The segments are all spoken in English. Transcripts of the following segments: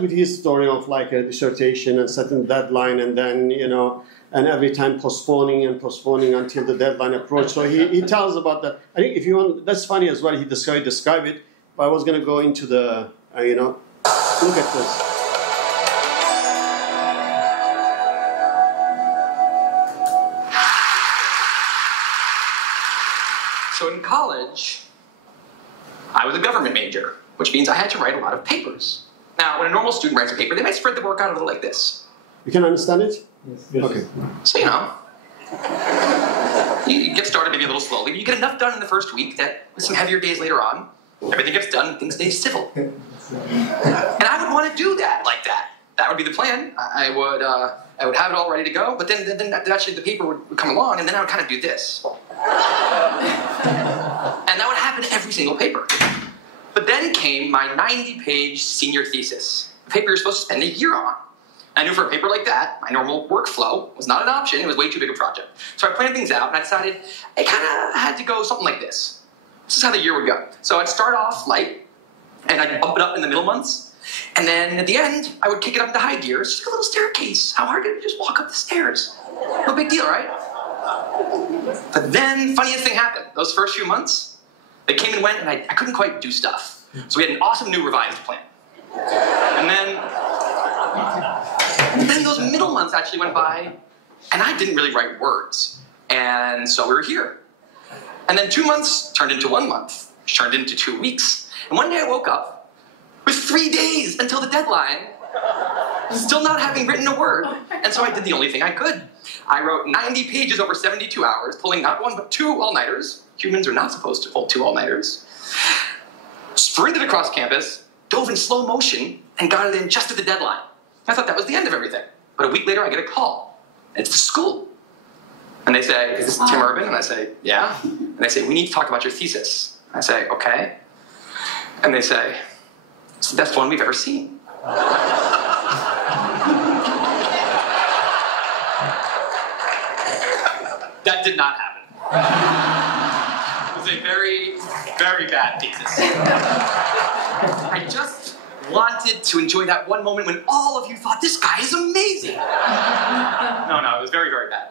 started with his story of like a dissertation and setting deadline, and then, you know, and every time postponing and postponing until the deadline approached. So he tells about that. I think if you want, that's funny as well. He describe it. But I was going to go into the, you know, look at this. So in college, I was a government major, which means I had to write a lot of papers. Now, when a normal student writes a paper, they might spread the work out a little like this. You can understand it? Yes. Okay. So, you know, you get started maybe a little slowly, but you get enough done in the first week that with some heavier days later on, everything gets done and things stay civil. And I would want to do that like that. That would be the plan. I would have it all ready to go, but then actually the paper would come along, and then I would kind of do this. And that would happen every single paper. But then came my 90-page senior thesis, a paper you're supposed to spend a year on. I knew for a paper like that, my normal workflow was not an option. It was way too big a project. So I planned things out, and I decided I kind of had to go something like this. This is how the year would go. So I'd start off light, and I'd bump it up in the middle months. And then at the end, I would kick it up into high gear. It's just a little staircase. How hard could it be just walk up the stairs? No big deal, right? But then, funniest thing happened. Those first few months, they came and went, and I couldn't quite do stuff. So we had an awesome new revised plan. And then those middle months actually went by, and I didn't really write words. And so we were here. And then 2 months turned into 1 month, which turned into 2 weeks. And one day I woke up with 3 days until the deadline, still not having written a word. And so I did the only thing I could. I wrote 90 pages over 72 hours, pulling not one but 2 all-nighters. Humans are not supposed to pull 2 all-nighters. Sprinted across campus, dove in slow motion, and got it in just at the deadline. I thought that was the end of everything. But a week later, I get a call. It's the school. And they say, is this Tim Urban? And I say, yeah. And they say, we need to talk about your thesis. I say, okay. And they say, it's the best one we've ever seen. That did not happen. It was a very, very bad thesis. I just wanted to enjoy that one moment when all of you thought, this guy is amazing. No, it was very, very bad.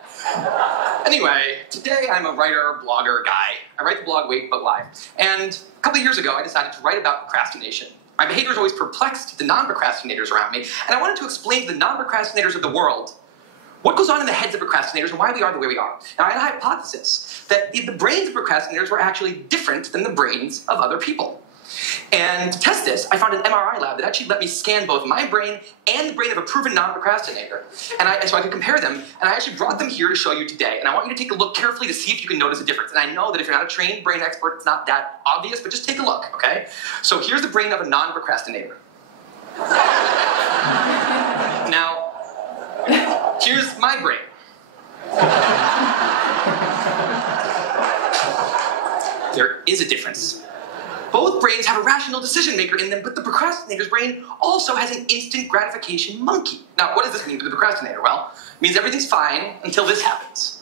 Anyway, today I'm a writer, blogger guy. I write the blog Wait But Why. And a couple of years ago, I decided to write about procrastination. My behavior has always perplexed the non-procrastinators around me, and I wanted to explain to the non-procrastinators of the world what goes on in the heads of procrastinators and why we are the way we are. Now, I had a hypothesis that the brains of procrastinators were actually different than the brains of other people. And to test this, I found an MRI lab that actually let me scan both my brain and the brain of a proven non-procrastinator. And so I could compare them, and I actually brought them here to show you today. And I want you to take a look carefully to see if you can notice a difference. And I know that if you're not a trained brain expert, it's not that obvious, but just take a look, okay? So here's the brain of a non-procrastinator. Now, here's my brain. There is a difference. Both brains have a rational decision maker in them, but the procrastinator's brain also has an instant gratification monkey. Now, what does this mean for the procrastinator? Well, it means everything's fine until this happens.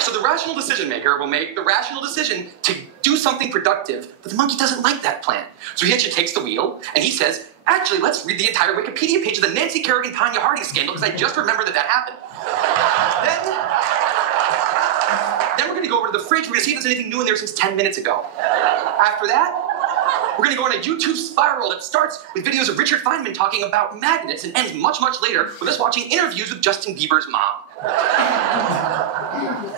So the rational decision maker will make the rational decision to do something productive, but the monkey doesn't like that plan. So he actually takes the wheel, and he says, actually, let's read the entire Wikipedia page of the Nancy Kerrigan-Tanya Harding scandal, because I just remembered that happened. Then we're going to go over to the fridge. We're going to see if there's anything new in there since 10 minutes ago. After that, we're going to go on a YouTube spiral that starts with videos of Richard Feynman talking about magnets and ends much, much later with us watching interviews with Justin Bieber's mom.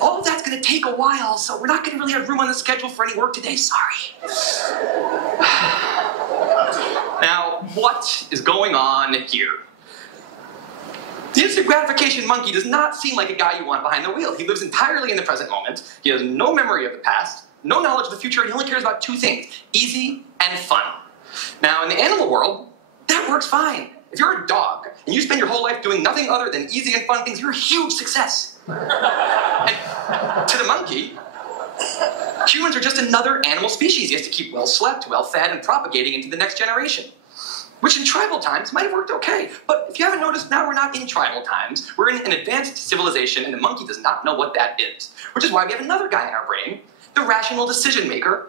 All of that's going to take a while, so we're not going to really have room on the schedule for any work today. Sorry. Now, what is going on here? The instant gratification monkey does not seem like a guy you want behind the wheel. He lives entirely in the present moment. He has no memory of the past, no knowledge of the future, and he only cares about 2 things, easy and fun. Now, in the animal world, that works fine. If you're a dog, and you spend your whole life doing nothing other than easy and fun things, you're a huge success. And to the monkey, humans are just another animal species. He has to keep well slept, well fed, and propagating into the next generation. Which in tribal times might have worked okay. But if you haven't noticed, now we're not in tribal times. We're in an advanced civilization, and the monkey does not know what that is. Which is why we have another guy in our brain, the rational decision maker,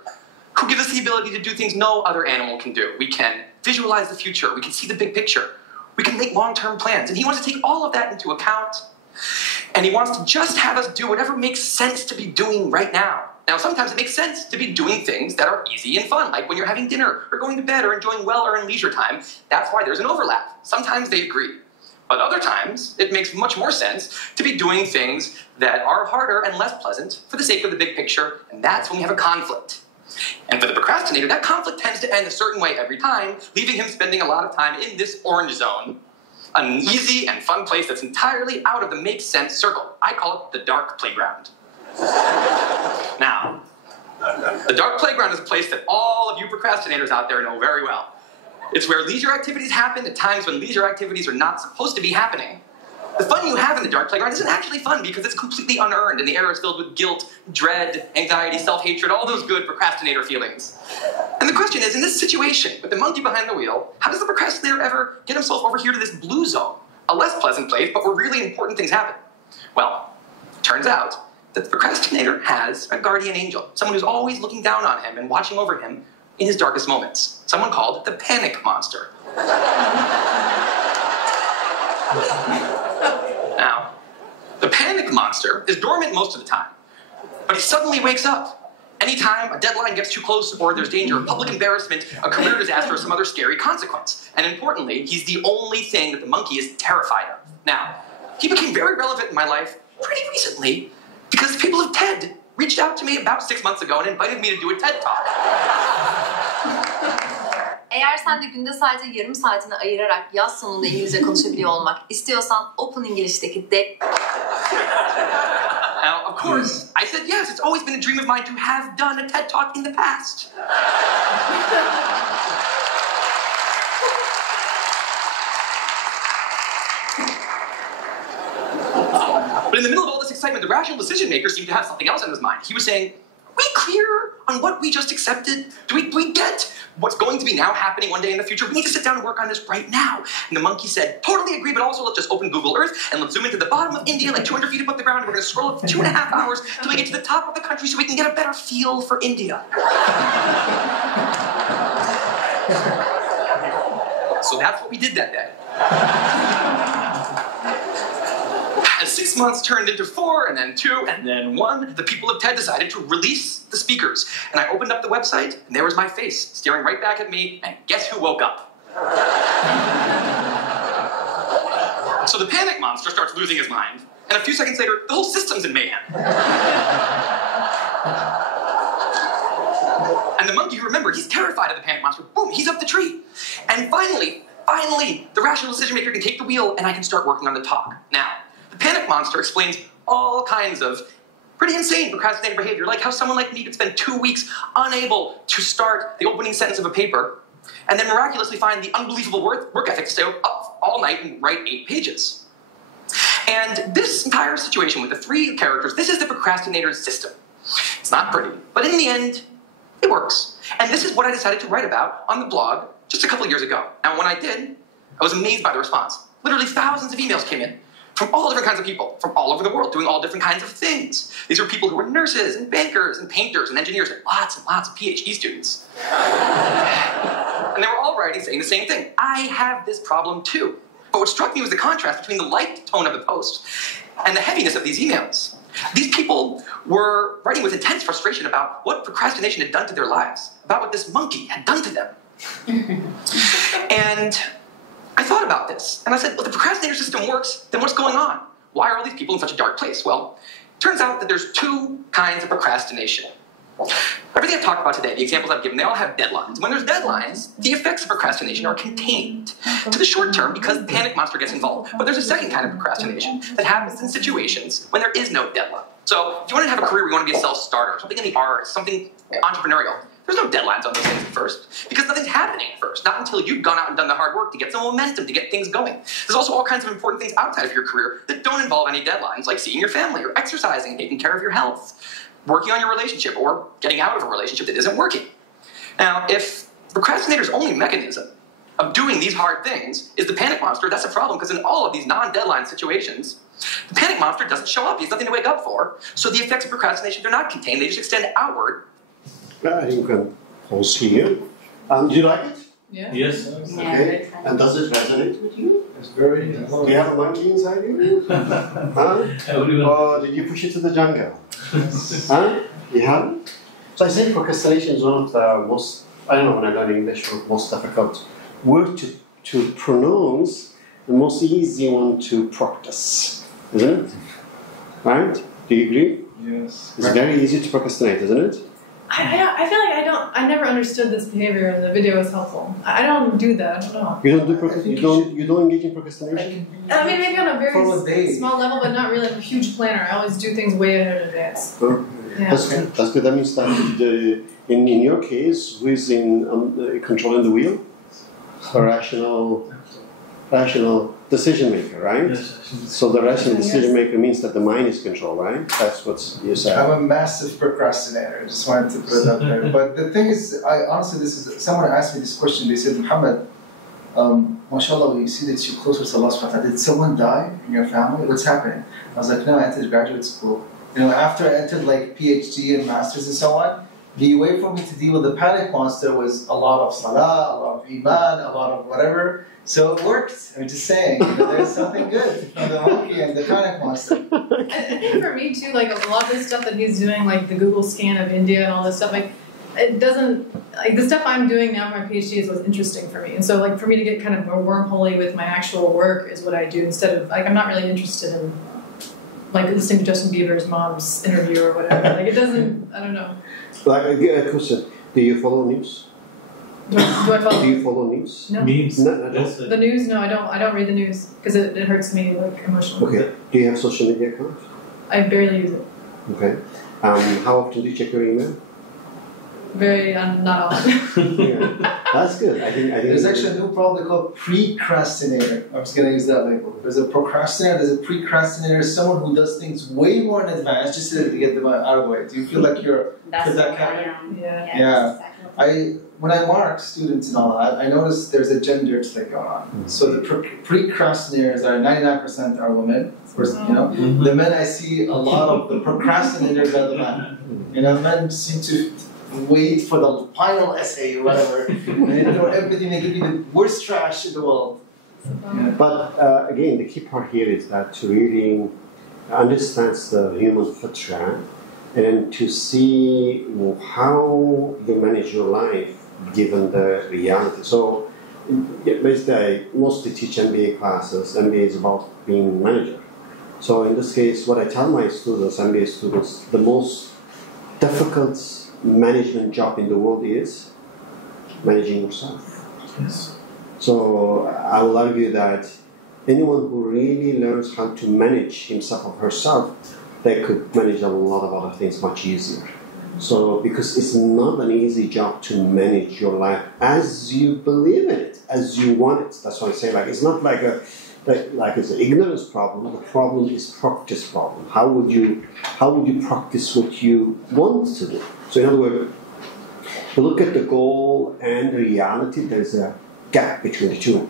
who gives us the ability to do things no other animal can do. We can visualize the future. We can see the big picture. We can make long-term plans. And he wants to take all of that into account. And he wants to just have us do whatever makes sense to be doing right now. Now, sometimes it makes sense to be doing things that are easy and fun, like when you're having dinner or going to bed or enjoying well-earned leisure time. That's why there's an overlap. Sometimes they agree. But other times, it makes much more sense to be doing things that are harder and less pleasant for the sake of the big picture, and that's when we have a conflict. And for the procrastinator, that conflict tends to end a certain way every time, leaving him spending a lot of time in this orange zone, an easy and fun place that's entirely out of the make sense circle. I call it the dark playground. Now, the dark playground is a place that all of you procrastinators out there know very well. It's where leisure activities happen at times when leisure activities are not supposed to be happening. The fun you have in the dark playground isn't actually fun because it's completely unearned and the air is filled with guilt, dread, anxiety, self-hatred, all those good procrastinator feelings. And the question is, in this situation, with the monkey behind the wheel, how does the procrastinator ever get himself over here to this blue zone? A less pleasant place, but where really important things happen. Well, it turns out that the procrastinator has a guardian angel, someone who's always looking down on him and watching over him in his darkest moments. Someone called the panic monster. Now, the panic monster is dormant most of the time, but he suddenly wakes up anytime a deadline gets too close or there's danger of public embarrassment, a career disaster, or some other scary consequence. And importantly, he's the only thing that the monkey is terrified of. Now, he became very relevant in my life pretty recently because the people of TED reached out to me about 6 months ago and invited me to do a TED Talk. Eğer sen de günde sadece yarım saatini ayırarak yaz sonunda İngilizce konuşabiliyor olmak istiyorsan Open English'teki Now, of course, I said yes. It's always been a dream of mine to have done a TED Talk in the past. But in the middle of all this excitement, the rational decision maker seemed to have something else on his mind. He was saying, are we clear on what we just accepted? Do we get what's going to be now happening one day in the future? We need to sit down and work on this right now. And the monkey said, totally agree, but also let's just open Google Earth and let's zoom into the bottom of India, like 200 feet above the ground, and we're going to scroll up for 2.5 hours till we get to the top of the country so we can get a better feel for India. So that's what we did that day. As 6 months turned into 4, and then 2, and then 1, the people of TED decided to release the speakers. And I opened up the website, and there was my face, staring right back at me, and guess who woke up? So the panic monster starts losing his mind, and a few seconds later, the whole system's in mayhem. And the monkey, remember, he's terrified of the panic monster. Boom, he's up the tree. And finally, the rational decision maker can take the wheel, and I can start working on the talk. Now, the panic monster explains all kinds of pretty insane procrastinating behavior, like how someone like me could spend 2 weeks unable to start the opening sentence of a paper, and then miraculously find the unbelievable work ethic to stay up all night and write 8 pages. And this entire situation with the 3 characters, this is the procrastinator's system. It's not pretty, but in the end, it works. And this is what I decided to write about on the blog just a couple years ago. And when I did, I was amazed by the response. Literally thousands of emails came in from all different kinds of people, from all over the world, doing all different kinds of things. These were people who were nurses and bankers and painters and engineers and lots of PhD students. And they were all writing saying the same thing. I have this problem too. But what struck me was the contrast between the light tone of the post and the heaviness of these emails. These people were writing with intense frustration about what procrastination had done to their lives, about what this monkey had done to them. And I thought about this, and I said, well, the procrastinator system works, then what's going on? Why are all these people in such a dark place? Well, it turns out that there's 2 kinds of procrastination. Everything I've talked about today, the examples I've given, they all have deadlines. When there's deadlines, the effects of procrastination are contained to the short term because the panic monster gets involved. But there's a second kind of procrastination that happens in situations when there is no deadline. So if you want to have a career where you want to be a self-starter, something in the arts, something entrepreneurial, there's no deadlines on those things at first, because nothing's happening at first, not until you've gone out and done the hard work to get some momentum, to get things going. There's also all kinds of important things outside of your career that don't involve any deadlines, like seeing your family, or exercising, taking care of your health, working on your relationship, or getting out of a relationship that isn't working. Now, if procrastinator's only mechanism of doing these hard things is the panic monster, that's a problem, because in all of these non-deadline situations, the panic monster doesn't show up. He has nothing to wake up for, so the effects of procrastination, they're not contained, they just extend outward. I think we can pause here. Do you like it? Yeah. Yes. Okay. And does it resonate with you? It's very. Do you have a monkey inside you? Huh? Or did you push it to the jungle? Huh? You haven't? So I say procrastination is one of the most, I don't know when I learn English, most difficult word to pronounce, the most easy one to practice, isn't it? Right? Do you agree? Yes. It's very easy to procrastinate, isn't it? I feel like I never understood this behavior and the video was helpful. I don't do that. I don't know. You don't do you don't engage in procrastination? I mean, maybe on a very small level, but not really like a huge planner. I always do things way ahead in advance. Okay. Yeah. That's good. That means that in your case, who is in controlling the wheel? A rational decision maker, right? Yes. So the rational decision maker means that the mind is controlled, right? That's what you said. I'm a massive procrastinator. I just wanted to put it up there. But the thing is, someone asked me this question. They said, Muhammad, mashallah, we see that you're closer to Allah subhanahu wa ta'ala. Did someone die in your family? What's happening? I was like, no, I entered graduate school. You know, after I entered like PhD and masters and so on, the way for me to deal with the panic monster was a lot of salah, a lot of iman, a lot of whatever. So it worked. I'm just saying, you know, there's something good from the monkey and the panic monster. I think for me too, like a lot of this stuff that he's doing, like the Google scan of India and all this stuff, like it doesn't, like the stuff I'm doing now for my PhD is what's interesting for me. And so like for me to get kind of more wormholey with my actual work is what I do instead of, like I'm not really interested in like listening to Justin Bieber's mom's interview or whatever. Like it doesn't, I don't know. Like a question, do you follow news? Do I follow? Do you follow news? No. Memes. No. The news? No, I don't. I don't read the news because it hurts me like emotionally. Okay. Do you have social media accounts? I barely use it. Okay. How often do you check your email? Very not often. Yeah. That's good. I think There's actually a new problem they call precrastinator. I'm just going to use that label. There's a procrastinator, there's a precrastinator, someone who does things way more in advance just to get them out of the way. Do you feel like you're that category? Yeah. When I mark students and all that, I notice there's a gendered thing going on. So the precrastinators are 99% are women. Of course, you know. The men I see a lot of the procrastinators are the men. You know, men seem to wait for the final essay or whatever. And they throw everything, they give you the worst trash in the world. Yeah. But again, the key part here is that to really understand the human fitra and to see how you manage your life given the reality. So basically, I mostly teach MBA classes. MBA is about being manager. So in this case, what I tell my students, MBA students, the most difficult management job in the world is managing yourself. Yes. So I will argue that anyone who really learns how to manage himself or herself, they could manage a lot of other things much easier. So because it's not an easy job to manage your life as you believe in it, as you want it. That's why I say it's not like it's an ignorance problem. The problem is practice problem. How would you practice what you want to do? So in other words, you look at the goal and the reality, there's a gap between the two.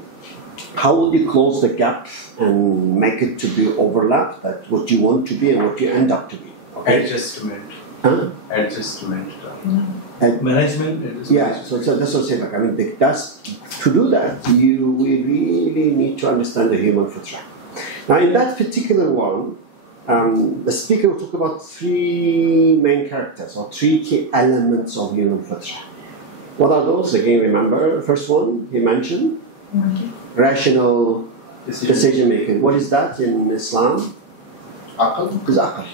How would you close the gap and make it to be overlapped, that what you want to be and what you end up to be? Okay? Adjustment. Huh? Adjustment. Management. Yeah, so that's what I'm saying. That's to do that. We really need to understand the human fitra. Now, in that particular one, the speaker will talk about three main characters or three key elements of human fitra. What are those? Again, remember, first one he mentioned, rational decision making. What is that in Islam? Aql? It's aql.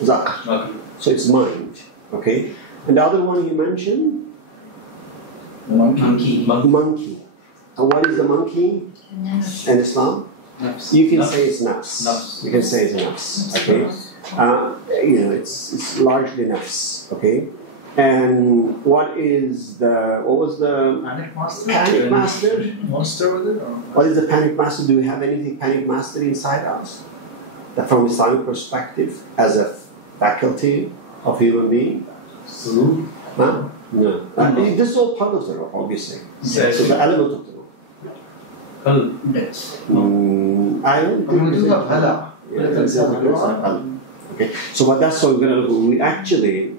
It's aql. So it's mind. Okay. And the other one he mentioned? Monkey. Monkey. And what is the monkey in Islam? Nafs. You can say it's nafs. You can say it's nafs. Okay. It's largely nafs. Okay. And what was the Panic master? panic master? Monster with it? Or? What is the panic master? Do we have anything panic master inside us? That from Islamic perspective, as a faculty of human being? Huh? No. This is all part of the rock, obviously. So the element of the rock. I don't think we do have hala. Okay. So what that's what we're going to do. We actually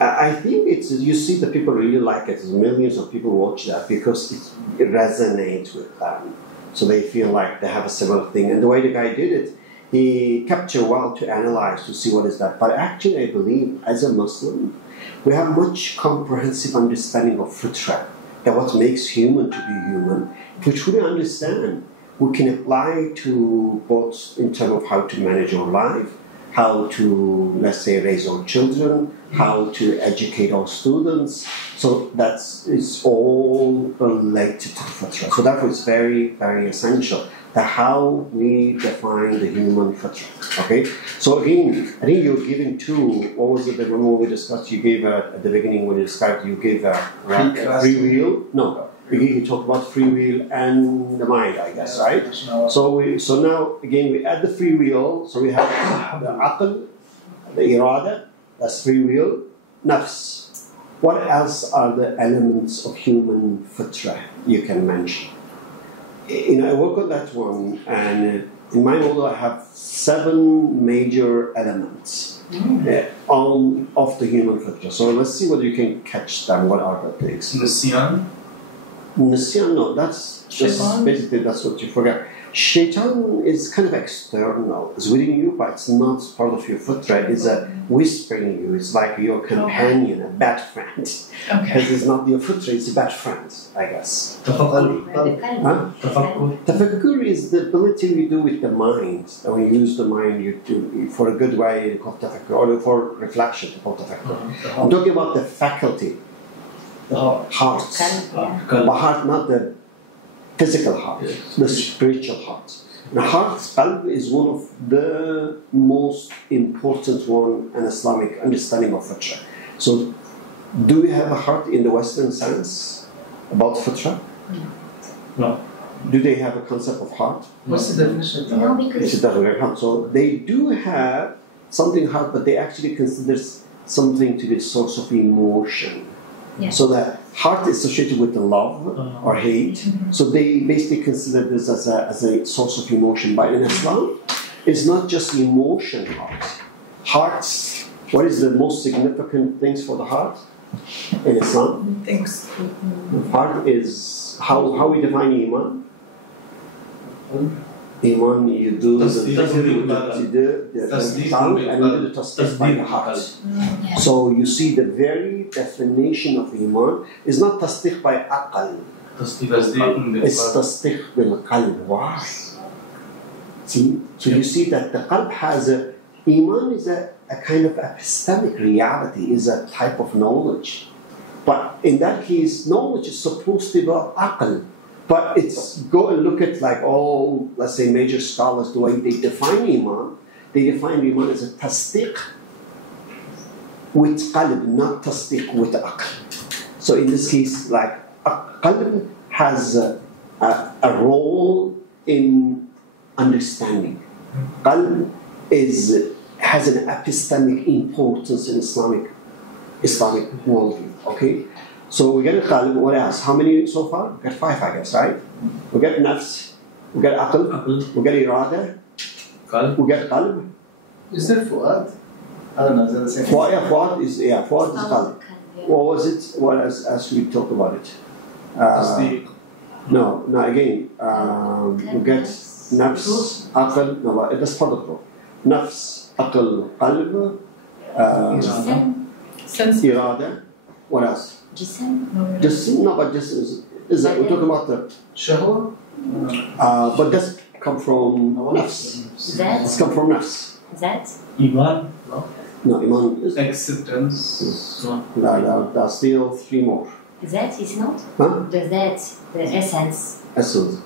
I think it's, you see the people really like it. Millions of people watch that because it resonates with them. So they feel like they have a similar thing. And the way the guy did it, he kept a while to analyze, to see what is that. But actually, I believe, as a Muslim, we have much comprehensive understanding of fitra, that what makes human to be human. If we truly understand, we can apply to both in terms of how to manage our life, how to, let's say, raise our children, how to educate our students. So it's all related to fitra. So that was very, very essential. That how we define the human fitra. Okay. So again, I think you're giving two. What was it? The one we discussed. You gave at the beginning when you described. You gave free will. No. You talked about free will and the mind, I guess, right? So now again we add the free will. So we have the aql, the irada, that's free will, nafs. What else are the elements of human fitra you can mention? I work on that one, and in my model I have 7 major elements of the human fitra. So let's see whether you can catch them. What are the things? Nisyan, no, that's just basically that's what you forget. Shaitan is kind of external. It's within you, but it's not part of your fitra. It's a whispering you. It's like your companion, a bad friend. Okay. Because it's not your fitra, it's a bad friend, I guess. Tafakkur is the ability we do with the mind. When you use the mind, you do for a good way, you call tafakkur, or for reflection, you call tafakkur. I'm talking about the faculty. The heart. The heart, not the physical heart, the spiritual heart. The heart, qalb, is one of the most important one in Islamic understanding of fitra. So, do we have a heart in the Western sense about fitra? No. Do they have a concept of heart? What's the definition of heart? No, because so they do have something heart, but they actually consider something to be a source of emotion. Yeah. So the heart is associated with the love or hate. So they basically consider this as a source of emotion. But in Islam, it's not just emotion heart. Hearts, what is the most significant things for the heart in Islam? Thanks. Heart is how we define iman. Iman, you do the tongue and you do the tasdeeq by the heart. So you see the very definition of iman is not tasdeeq by aqal. It's tasdeeq bil qalb. Why? See? So you see that the qalb has iman is a kind of epistemic reality, is a type of knowledge. But in that case, knowledge is supposed to be aqal. But it's, go and look at like all, let's say, major scholars, the way they define iman. They define iman as a tasdeeq with qalb, not tasdeeq with aql. So in this case, like qalb has a role in understanding. Qalb has an epistemic importance in Islamic worldview. Okay. So we get qalb, what else? How many so far? We got 5, I guess, right? We get nafs, we get aql, we get irada, we get qalb. Is there fuad? I don't know, is that the same? Fuad is qalb. What was it? What as we talk about it? No, again, we get nafs, aql, no, but that's part of it. Nafs, aql, qalb, irada, what else? Jism, no, but jism is that we're talking about the shahwa? But that's come from nafs. It's come from nafs. That? Iman? No, iman is acceptance. No, there are still 3 more. That is not? Huh? The essence. Essence.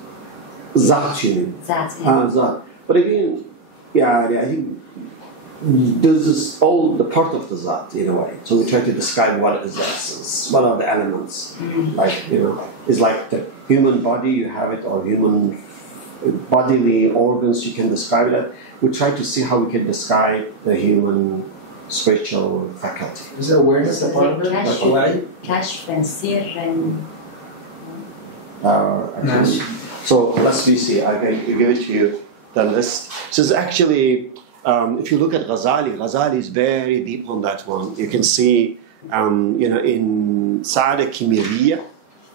Zat, you mean? That, yeah. Zat. But again, I think this is all the part of the Zat in a way. So we try to describe what is the essence, what are the elements. Like, it's like the human body, you have it, or human bodily organs, you can describe it. We try to see how we can describe the human spiritual faculty. Is awareness a part of it? Kashf and sir and... So let's see, I give it to you, the list. So it's actually... if you look at Ghazali is very deep on that one. You can see in Saada Kimiyya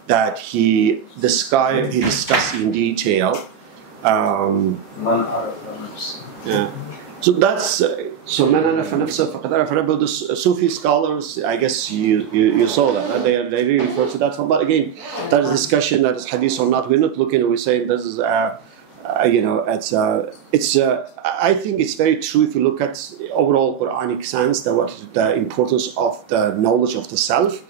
that he discussed in detail. Yeah. So that's so man arafa nafsahu faqad arafa rabbahu. The Sufi scholars, I guess you saw that, right? They really refer to that. But again, that is discussion, that is hadith or not. We're not looking. We're saying this is I think it's very true if you look at overall Quranic sense that what is the importance of the knowledge of the self.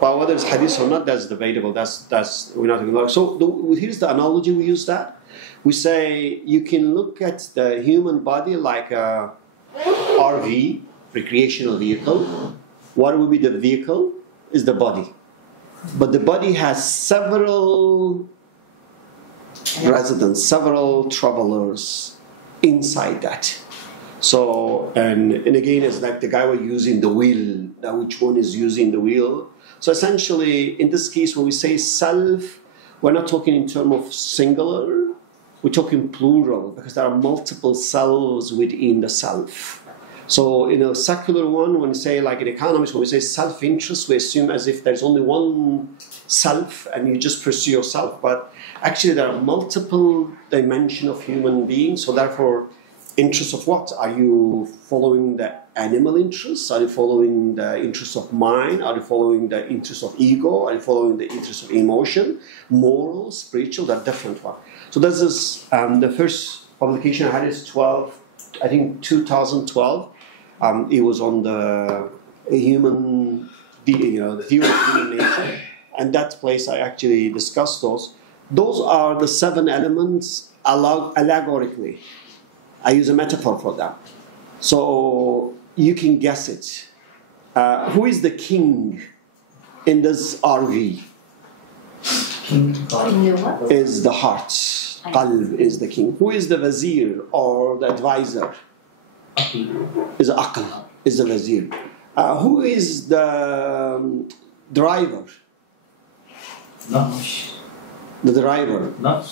But whether it's hadith or not, that's debatable. That's we're not going to. So here's the analogy we use that. We say you can look at the human body like a RV, recreational vehicle. What will be the vehicle? Is the body. But the body has several residents, several travelers inside that. So, and again, it's like the guy was using the wheel. Which one is using the wheel? So essentially, in this case, when we say self, we're not talking in terms of singular. We're talking plural because there are multiple selves within the self. So in a secular one, when we say like in economics, when we say self-interest, we assume as if there's only one self and you just pursue yourself. But actually there are multiple dimensions of human beings. So therefore, interest of what? Are you following the animal interests? Are you following the interests of mind? Are you following the interests of ego? Are you following the interests of emotion? Moral, spiritual, they're different one. So this is the first publication I had is 2012. It was on the human, the theory of human nature, and that place I actually discussed those. Those are the 7 elements allegorically. I use a metaphor for that, so you can guess it. Who is the king in this RV? Is the heart. Qalb is the king. Who is the vizier or the advisor? Is the aql, is the vizier. Who is the driver? The driver. No.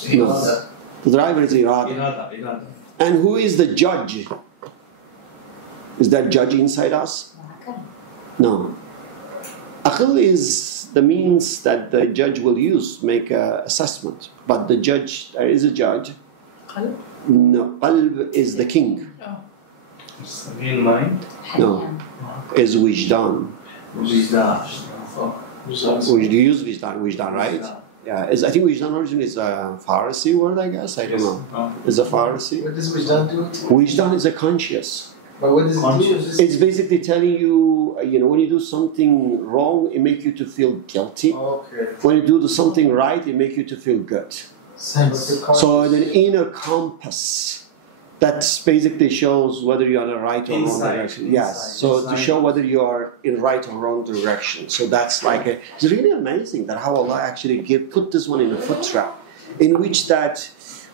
The driver is irada. And who is the judge? Is that judge inside us? No. Aql is the means that the judge will use, make an assessment. But the judge, there is a judge. Qalb? No, qalb is the king. Oh. It's the real mind. No, is wijdan. Do you use wijdan, right? Yeah, I think wijdan origin is a Farsi word, I guess. I don't know. Is a Farsi? What does wijdan do? Wijdan is a conscious. But what does it do? It's basically telling you, when you do something wrong, it makes you to feel guilty. Okay. When you do something right, it makes you to feel good. So the inner compass that basically shows whether you are in the right or wrong direction. Yes. So to show whether you are in right or wrong direction. So that's like it's really amazing that how Allah actually put this one in a foot trap, in which that.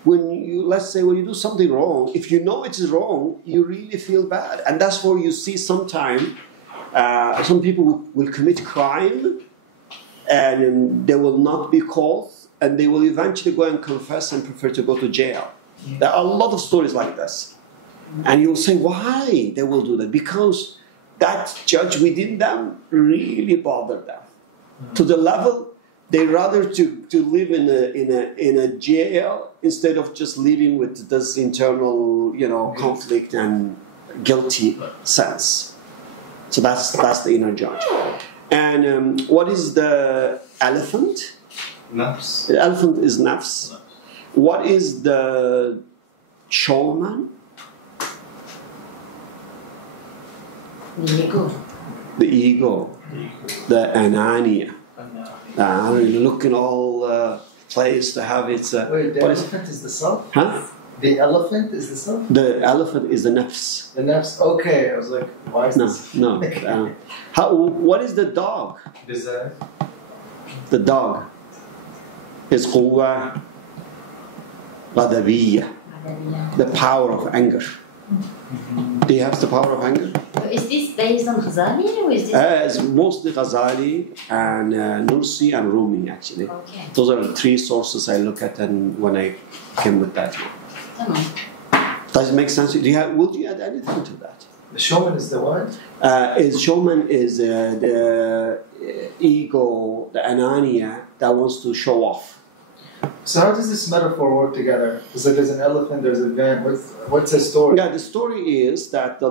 Let's say when you do something wrong, if you know it is wrong, you really feel bad. And that's where you see sometimes some people will commit crime and they will not be caught and they will eventually go and confess and prefer to go to jail. There are a lot of stories like this. And you'll say, why they will do that? Because that judge within them really bothered them. To the level they rather to live in a jail instead of just living with this internal conflict and guilty sense. So that's the inner judge. And what is the elephant? Nafs. The elephant is nafs. What is the showman? The ego. The anania. Looking all place to have its. Wait, the elephant is the self? Huh? The elephant is the self? The elephant is the nafs. The nafs. Okay, I was like, why is this? No. What is the dog? Desire. The dog is quwwa ghadabiyya, the power of anger. Do you have the power of anger? Is this based on Ghazali or is this? It's mostly Ghazali and Nursi and Rumi actually. Okay. Those are the 3 sources I look at and when I came with that. Does it make sense? Would you add anything to that? The showman is the what? Showman is the ego, the anania that wants to show off. So how does this metaphor work together? It's like there's an elephant, there's a van. What's the story? Yeah, the story is that the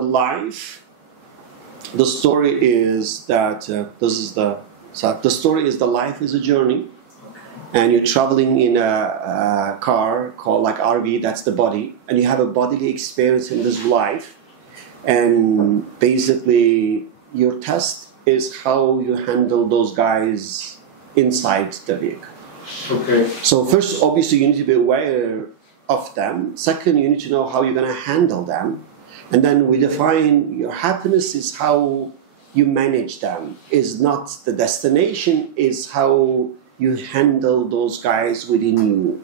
story is the life is a journey, and you're traveling in a car called like RV, that's the body, and you have a bodily experience in this life, and basically your test is how you handle those guys inside the vehicle. Okay. So first, obviously, you need to be aware of them. Second, you need to know how you're going to handle them. And then we define your happiness is how you manage them. Is not the destination, is how you handle those guys within you.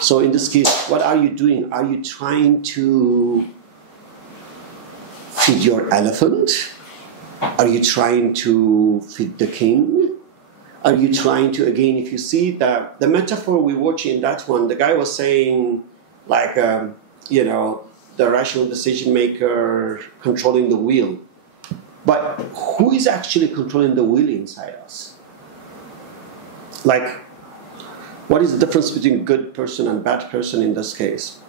So in this case, what are you doing? Are you trying to feed your elephant? Are you trying to feed the king? Are you trying to, again, if you see the metaphor we watch in that one, the guy was saying, like, the rational decision maker controlling the wheel. But who is actually controlling the wheel inside us? Like, what is the difference between good person and bad person in this case?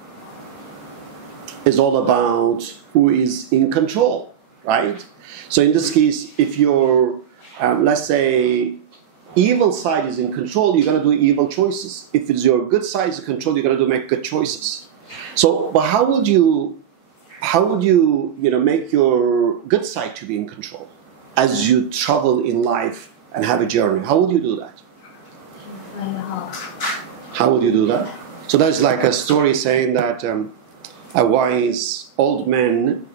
It's all about who is in control, right? So in this case, if your, let's say, evil side is in control, you're going to do evil choices. If it's your good side is in control, you're going to make good choices. So, but how would you make your good side to be in control as you travel in life and have a journey? How would you do that? How would you do that? So there's like a story saying that a wise old man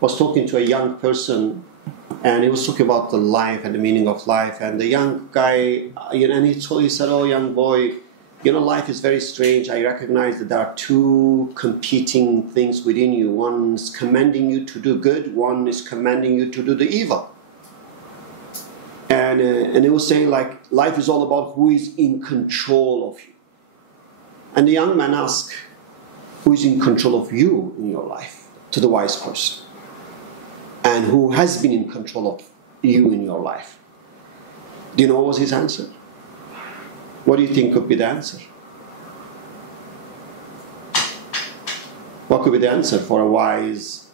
was talking to a young person, and he was talking about the life and the meaning of life. And the young guy, and he said, "Oh, young boy, life is very strange. I recognize that there are two competing things within you. One is commanding you to do good. One is commanding you to do the evil." And he was saying, like, life is all about who is in control of you. And the young man asked, who is in control of you in your life? To the wise person. And who has been in control of you in your life? Do you know what was his answer? What do you think could be the answer? What could be the answer for a wise,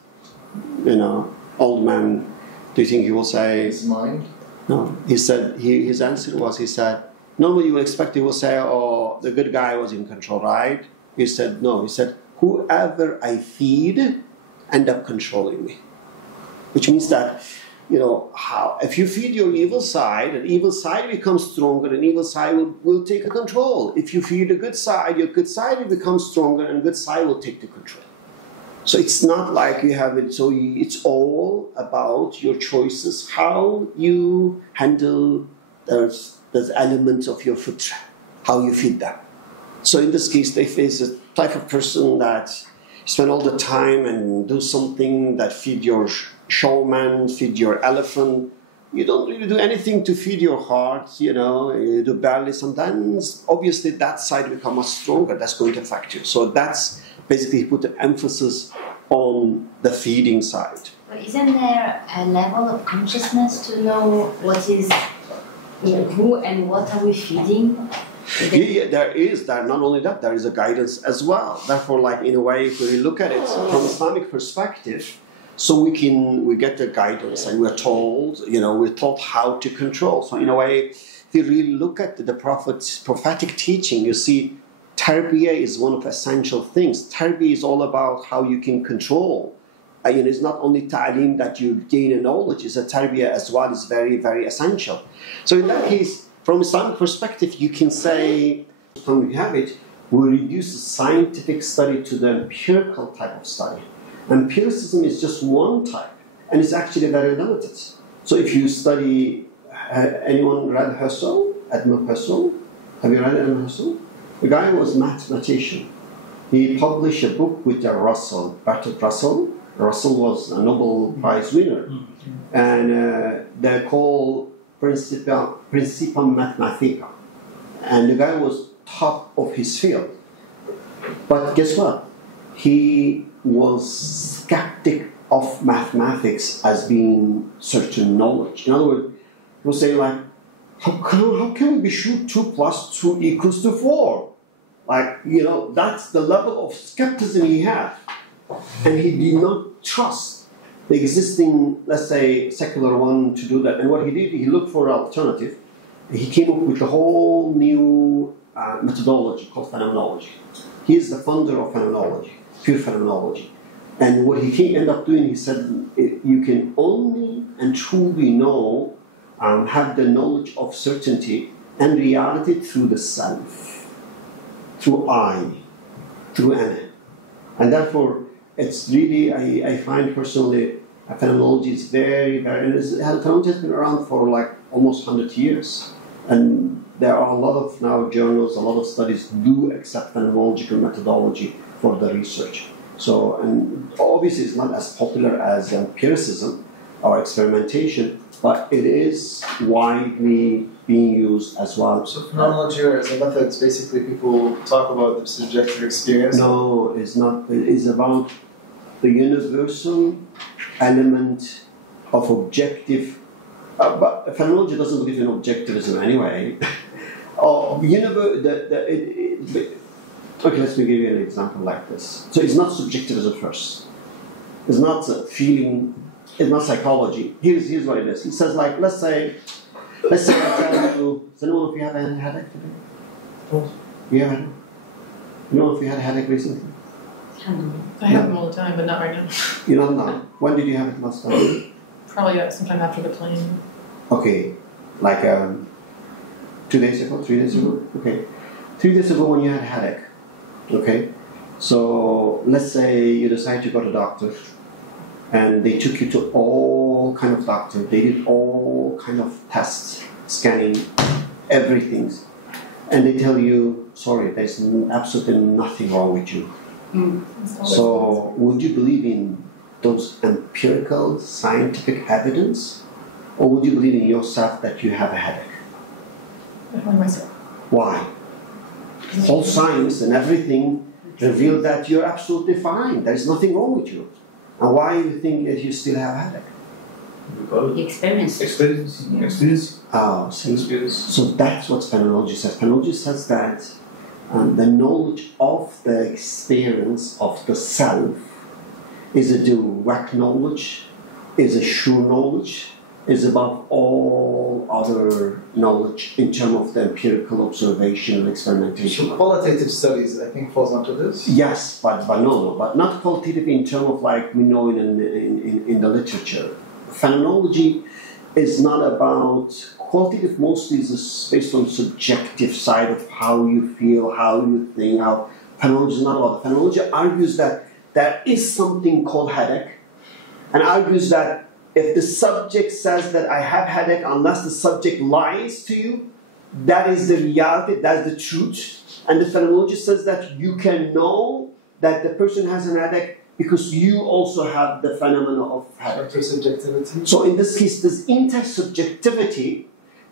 old man? Do you think he will say... His mind? No. He said, his answer was, he said, normally you would expect he will say, oh, the good guy was in control, right? He said, no. He said, whoever I feed end up controlling me. Which means that, if you feed your evil side, an evil side becomes stronger, and evil side will take control. If you feed the good side, your good side will become stronger, and good side will take the control. So it's not like you have it, so it's all about your choices, how you handle those elements of your fitra, how you feed them. So in this case, if there's a type of person that spend all the time and do something that feed your showman, feed your elephant, you don't really do anything to feed your heart, you do barely sometimes. Obviously, that side becomes stronger. That's going to affect you. So that's basically put the emphasis on the feeding side. But isn't there a level of consciousness to know what is, who and what are we feeding? Yeah, there is. Not only that, there is a guidance as well. Therefore, like in a way, if we look at it from Islamic perspective, so we get the guidance, and we're told, we're taught how to control. So in a way, if you really look at the Prophet's prophetic teaching, you see tarbiyah is one of the essential things. Tarbiyah is all about how you can control. It's not only ta'aleem that you gain a knowledge, it's a tarbiyah as well is very, very essential. So in that case, from Islamic perspective, you can say, when we have it, we reduce the scientific study to the empirical type of study. Empiricism is just one type, and it's actually very limited. So if you study, anyone read Husserl, Edmund Husserl? Have you read Edmund Husserl? The guy was a mathematician. He published a book with Russell, Bertrand Russell. Russell was a Nobel Prize winner. And they're called Principia Mathematica. And the guy was top of his field. But guess what? He was skeptic of mathematics as being certain knowledge. In other words, people say like, how can we be sure 2 + 2 = 4? Like, you know, that's the level of skepticism he had. And he did not trust the existing, let's say, secular one to do that. And what he did, he looked for an alternative. He came up with a whole new methodology called phenomenology. He is the founder of phenomenology, pure phenomenology. And what he ended up doing, he said, you can only and truly know, have the knowledge of certainty and reality through the self, through I, through Ana. And therefore, it's really, I find personally, phenomenology is very, and phenomenology has been around for like almost 100 years. And there are a lot of now journals, a lot of studies do accept phenomenological methodology for the research. So, and obviously it's not as popular as empiricism or experimentation, but it is widely being used as well. So phenomenology as a method, it's basically people talk about their subjective experience? No, it's not. It is about the universal element of objective. But phenomenology doesn't believe in objectivism anyway. Okay, let me give you an example like this. So it's not subjectivism first. It's not feeling. It's not psychology. Here's what it is. He says, like, let's say I tell you, does anyone of you have a headache today? Oh. You have a headache? You know if you had a headache recently? I have them all the time, but not right now. You know now. When did you have it last time? Probably sometime after the plane. Okay, like 2 days ago, 3 days ago? Okay. 3 days ago when you had a headache, okay? So let's say you decide to go to the doctor and they took you to all kind of doctors. They did all kind of tests, scanning, everything. And they tell you, sorry, there's absolutely nothing wrong with you. So would you believe in those empirical, scientific evidence? Or would you believe in yourself that you have a headache? Definitely myself. Why? All science and everything reveal that you're absolutely fine. There's nothing wrong with you. And why do you think that you still have a headache? Because experience. Oh, see? So that's what phenomenology says. Phenomenology says that the knowledge of the experience of the self is a direct knowledge, is a sure knowledge, is above all other knowledge in terms of the empirical observation and experimentation. So qualitative studies, I think, falls under this? Yes, but not qualitative in terms of like we know in the literature. Phenomenology is not about qualitative. Mostly is based on subjective side of how you feel, how you think. How phenomenology is not about. Phenomenology argues that there is something called headache, and argues that if the subject says that I have headache, unless the subject lies to you, that is the reality, that's the truth. And the phenomenology says that you can know that the person has an headache because you also have the phenomenon of headache. Intersubjectivity. So in this case, this intersubjectivity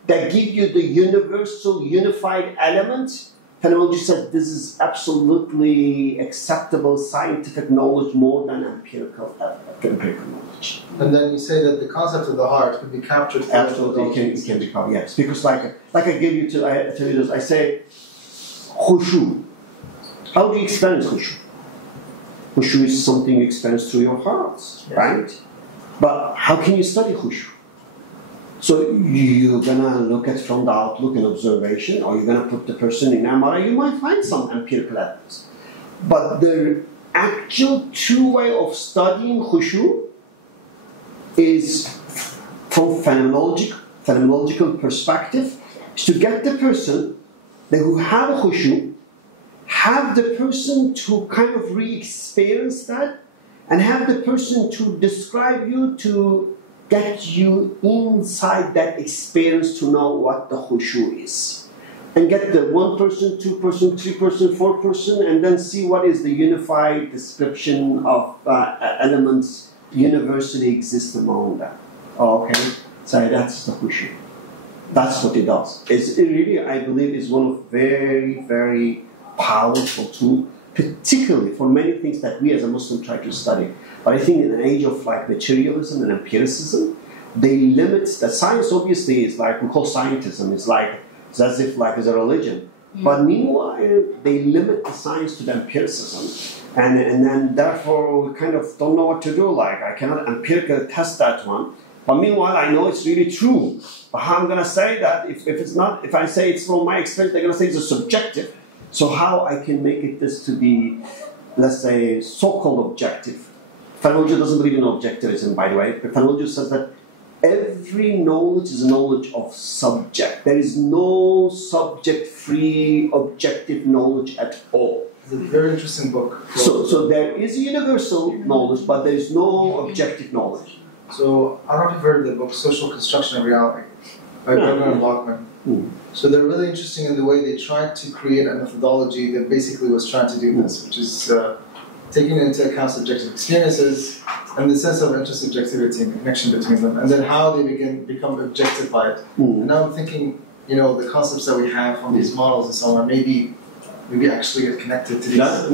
that gives you the universal, unified element, phenomenology says this is absolutely acceptable scientific knowledge more than empirical knowledge. And then you say that the concept of the heart can be captured. Absolutely, it can be covered. Yes, because like I gave you to, I tell you this. I say, khushu. How do you experience khushu? Khushu is something you experience through your heart, right? But how can you study khushu? So you're gonna look at from the outlook and observation, or you're gonna put the person in MRI. You might find some empirical evidence, but the actual true way of studying khushu is from phenomenological perspective, is to get the person who have a khushu, have the person to kind of re-experience that, and have the person to describe you, to get you inside that experience to know what the khushu is. And get the 1 person, 2 person, 3 person, 4 person, and then see what is the unified description of elements universally exist among them. Okay, so that's the khushu. That's what it does. It really, I believe, is one of very, very powerful tool particularly for many things that we as a Muslim try to study. But I think in an age of like materialism and empiricism, they limit the science. Obviously, is like we call scientism. It's as if like it's a religion. But meanwhile, they limit the science to the empiricism, and then therefore we kind of don't know what to do. Like I cannot empirically test that one. But meanwhile, I know it's really true. But how I'm going to say that if it's not? If I say it's from my experience, they're going to say it's subjective. So how I can make it this to be, let's say, so-called objective? Phenomenology doesn't believe in objectivism, by the way. But phenomenology says that every knowledge is a knowledge of subject. There is no subject-free, objective knowledge at all. It's a very interesting book. So there is a universal knowledge, but there is no objective knowledge. So I don't know if you've heard of the book Social Construction of Reality by Bernard and Lockman. So they're really interesting in the way they tried to create a methodology that basically was trying to do this, which is taking into account subjective experiences and the sense of intersubjectivity and connection between them, and then how they become objectified. And now I'm thinking, the concepts that we have from these models and so on, maybe actually get connected to these. I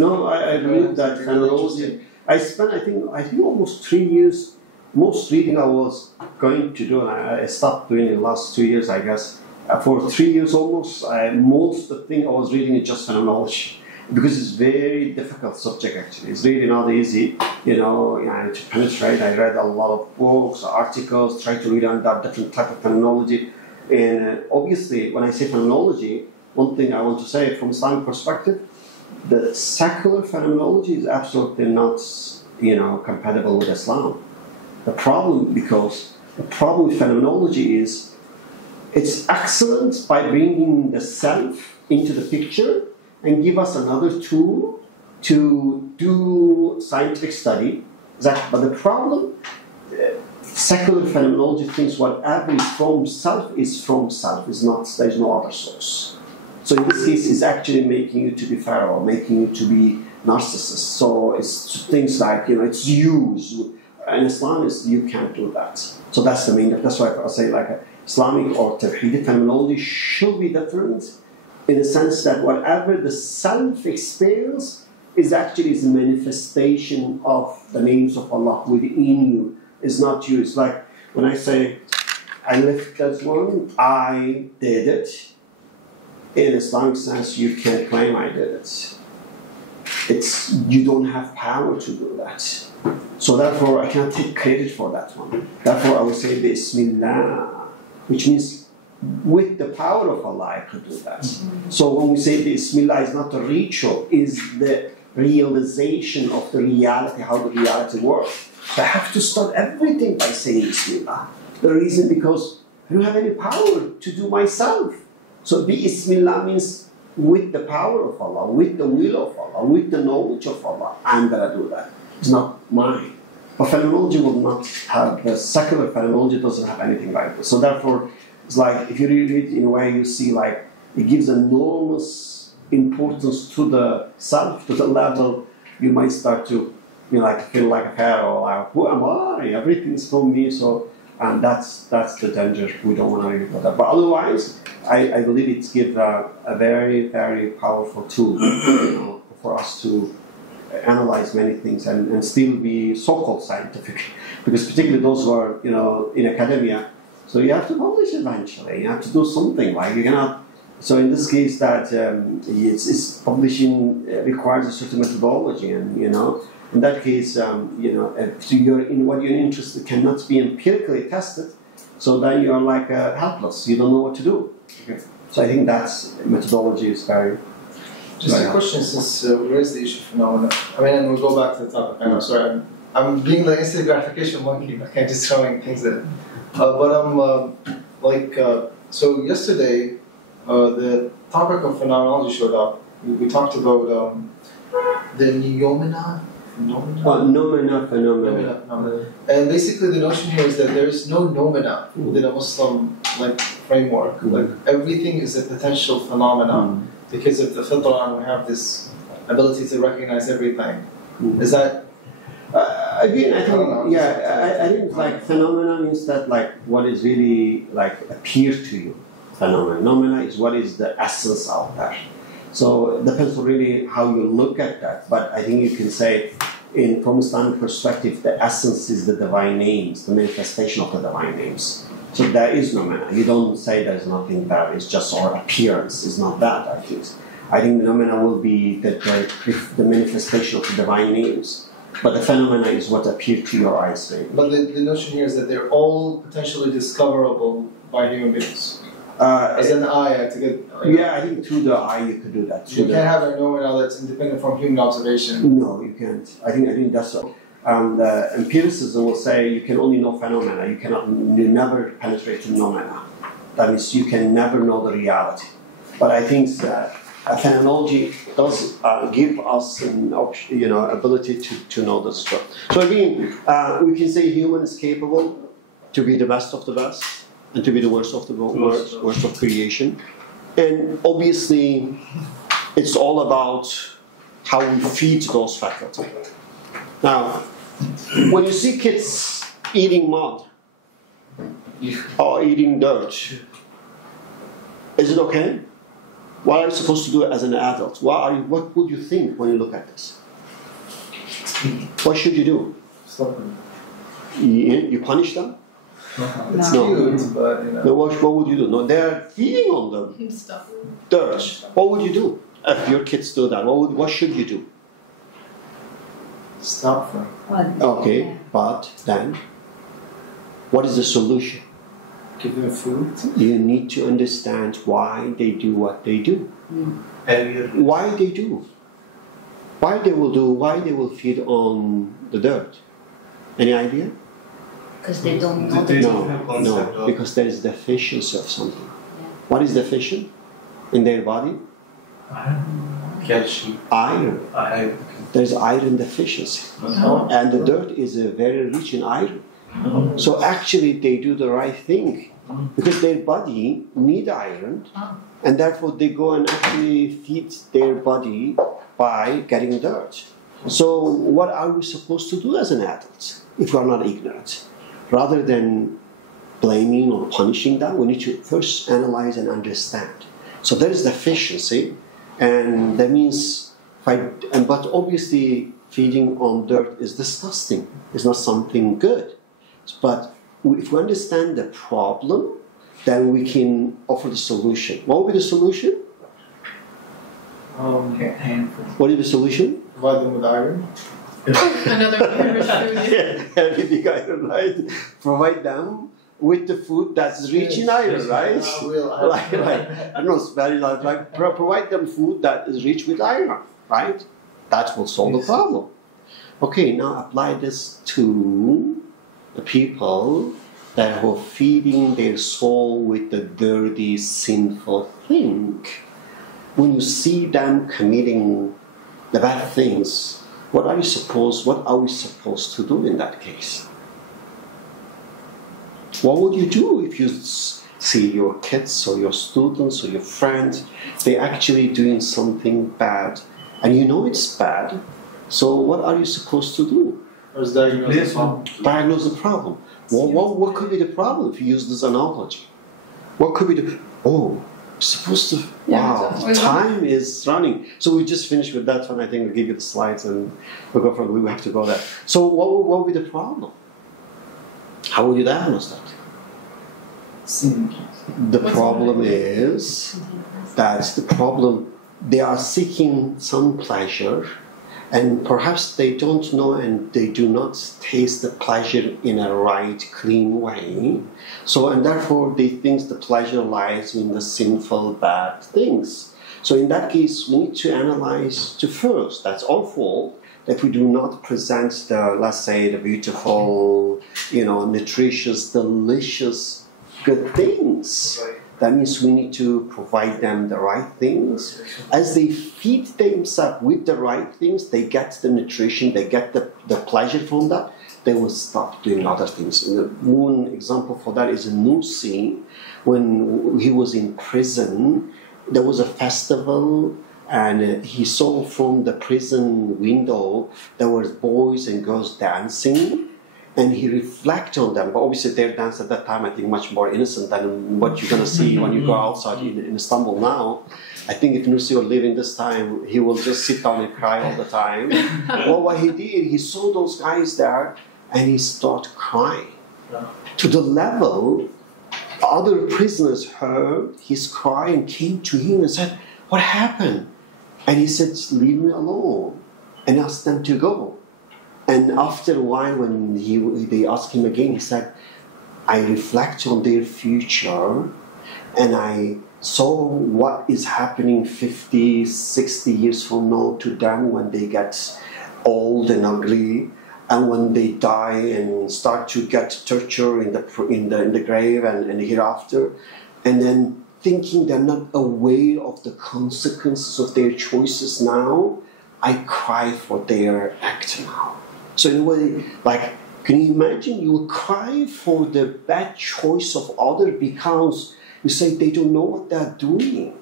believe that phenomenology. I spent, I think almost 3 years. Most reading I was going to do, and I stopped doing it the last 2 years, I guess. For 3 years almost, most of the thing I was reading is just phenomenology. Because it's very difficult subject actually. It's really not easy, to penetrate. I read a lot of books, articles, tried to read on that different type of phenomenology. And obviously, when I say phenomenology, one thing I want to say from Islamic perspective, the secular phenomenology is absolutely not, compatible with Islam. The problem with phenomenology is it's excellent by bringing the self into the picture and give us another tool to do scientific study. But the problem, secular phenomenology thinks whatever is from self is from self. There's no other source. So in this case, it's actually making you to be Pharaoh, making you to be narcissist. So it's things like, it's you. And Islam you can't do that. So that's the main. That's why I say like Islamic or Tawhidi phenomenology should be different in the sense that whatever the self experience is actually a manifestation of the names of Allah within you. It's not you. It's like when I say I lift that one, I did it. In Islamic sense, you can't claim I did it. You don't have power to do that. So therefore, I cannot take credit for that one. Therefore, I will say Bismillah, which means with the power of Allah, I could do that. So when we say Bismillah is not a ritual, is the realization of the reality, how the reality works. So I have to start everything by saying Bismillah. The reason because I don't have any power to do myself. So Bismillah means with the power of Allah, with the will of Allah, with the knowledge of Allah, I'm going to do that. It's not mine. But phenomenology will not have, the secular phenomenology doesn't have anything like this. So therefore, it's like, if you read it in a way, you see like, it gives enormous importance to the self, to the level, you might start to feel like a pharaoh, like, who am I? Everything's from me. So, and that's the danger. We don't want to read about that. But otherwise, I believe it gives a very, very powerful tool for us to analyze many things and still be so-called scientific, because particularly those who are in academia, so you have to publish eventually. You have to do something. Like you cannot. So in this case, that it's publishing requires a certain methodology, and in that case, if you're in what you're interested cannot be empirically tested, so then you are like helpless. You don't know what to do. Okay. So I think that's methodology is very. Just a question, since we raised the issue of phenomena. And we'll go back to the topic. I'm sorry, I'm being the instant gratification monkey. I can't just throwing things at it. But I'm so yesterday, the topic of phenomenology showed up. We talked about the phenomena. And basically, the notion here is that there is no nomina within a Muslim framework. Like everything is a potential phenomenon. Because of the fitrah, we have this ability to recognize everything. Is that? Again, I think, I think like phenomena means that what is really appear to you. Phenomena is what is the essence out there. So it depends really how you look at that. But I think you can say, from Islamic perspective, the essence is the divine names, the manifestation of the divine names. So there is no nomena. You don't say there's nothing there. It's just our appearance. It's not that, I think. I think the nomena will be the manifestation of the divine names. But the phenomena is what appear to your eyes. Maybe. But the notion here is that they're all potentially discoverable by human beings. As an eye, to get. Yeah, I think through the eye you could do that. You can't have a nomena that's independent from human observation. No, you can't. I think that's so. Empiricism will say you can only know phenomena. You never penetrate the nomena. That means you can never know the reality. But I think that phenomenology does give us an ability to know this stuff. So again, we can say human is capable to be the best of the best and to be the worst of the worst of creation. And obviously, it's all about how we feed those faculties. Now, when you see kids eating mud or eating dirt, is it okay? What are you supposed to do as an adult? What would you think when you look at this? What should you do? Stop them. You punish them? It's No. cute, but No, what would you do? No, they're feeding on the Stuff. dirt. What would you do if your kids do that? What should you do? stop them. Okay, but then, what is the solution? Give them food. You need to understand why they do what they do. Why they do. Why they will feed on the dirt. Any idea? Because they don't know the No, because there is deficiency of something. What is deficient in their body? Calcium. Iron. Iron. There's iron deficiency. And the dirt is very rich in iron. So actually they do the right thing because their body need iron and therefore they go and actually feed their body by getting dirt. So what are we supposed to do as an adult if we are not ignorant? Rather than blaming or punishing them, we need to first analyze and understand. So there is deficiency, and that means, but obviously feeding on dirt is disgusting. It's not something good. But if we understand the problem, then we can offer the solution. What would be the solution? What is the solution? Provide them with iron. Another Irish food. Everything iron, right? Provide them with the food that's rich in iron, right? Provide them food that is rich with iron, right? That will solve the problem. Okay, now apply this to the people that are feeding their soul with the dirty, sinful thing. When you see them committing the bad things, what are we supposed to do in that case? What would you do if you see your kids or your students or your friends, they're actually doing something bad and you know it's bad, so what are you supposed to do? Diagnose the problem. What could be the problem if you use this analogy? What could be the... supposed to... time is running. So we just finished with that one. I think we'll give you the slides and we'll go from... We have to go there. So what would be the problem? How would you diagnose that? The problem is that they are seeking some pleasure and perhaps they don't know and they do not taste the pleasure in a right, clean way. So, and therefore they think the pleasure lies in the sinful, bad things. So in that case, we need to analyze to first, that's our fault, that we do not present the, let's say, the beautiful, nutritious, delicious, good things. That means we need to provide them the right things. As they feed themselves with the right things, they get the nutrition, they get the pleasure from that, they will stop doing other things. And one example for that is Nursi. When he was in prison, there was a festival and he saw from the prison window there were boys and girls dancing. and he reflects on them. But obviously their dance at that time, I think, much more innocent than what you're going to see when you go outside in Istanbul now. I think if Nursi were living this time, he will just sit down and cry all the time. Well, what he did, he saw those guys there, and he started crying. To the level, other prisoners heard his cry and came to him and said, "What happened?" And he said, "Leave me alone," and asked them to go. And after a while, when they asked him again, he said, "I reflect on their future, and I saw what is happening 50, 60 years from now to them when they get old and ugly, and when they die and start to get torture in the grave and hereafter, and then thinking they're not aware of the consequences of their choices now, I cry for their act now." So in a way, like, can you imagine you will cry for the bad choice of others because you say they don't know what they're doing,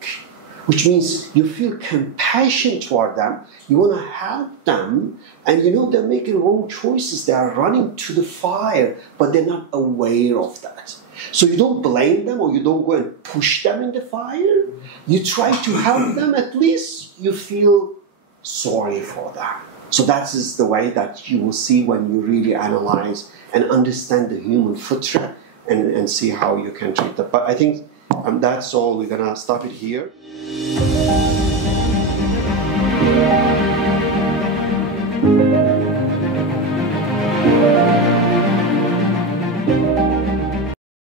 which means you feel compassion toward them, you want to help them, and you know they're making wrong choices, they are running to the fire, but they're not aware of that. So you don't blame them or you don't go and push them in the fire, you try to help them, at least you feel sorry for them. So that is the way that you will see when you really analyze and understand the human fitrah and see how you can treat them. But I think that's all. We're going to stop it here.